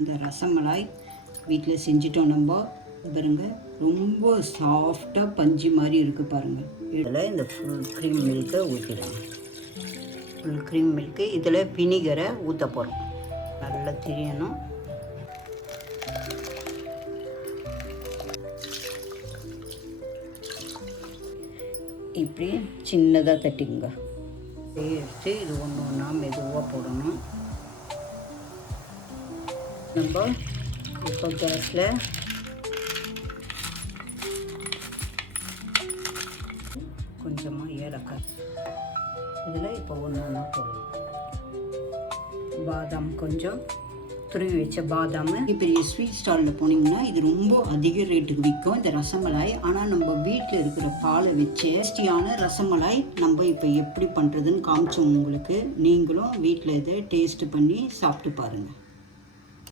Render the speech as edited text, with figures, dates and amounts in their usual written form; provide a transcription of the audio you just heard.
இந்த ரசமலாய் வீட்டில் செஞ்சிட்டோம் நம்ம. பாருங்க, ரொம்ப சாஃப்டாக பஞ்சு மாதிரி இருக்குது பாருங்கள். இதில் இந்த ஃபுல் க்ரீம் மில்க்கை ஊற்றிடுங்க. ஃபுல் க்ரீம் மில்க்கு இதில் வினிகரை ஊற்ற போகிறோம். நல்லா திரியணும். இப்படி சின்னதாக தட்டிங்க. எடுத்து இது ஒன்று ஒன்றா மெதுவாக போடணும். நம்ம இப்போ கேஸில் கொஞ்சமாக ஏலக்காய் இதில் இப்போ ஒன்று ஒன்றா போடணும். பாதாம் கொஞ்சம் துருவி வச்ச பாதாம். பெரிய ஸ்வீட் ஸ்டாலில் போனீங்கன்னா இது ரொம்ப அதிக ரேட்டுக்கு விற்கும் இந்த ரசமலாய். ஆனால் நம்ம வீட்டில் இருக்கிற பாலை வச்சு டேஸ்டியான ரசமலாய் நம்ம இப்போ எப்படி பண்ணுறதுன்னு காமிச்சோம் உங்களுக்கு. நீங்களும் வீட்டில் இதை டேஸ்ட் பண்ணி சாப்பிட்டு பாருங்கள்.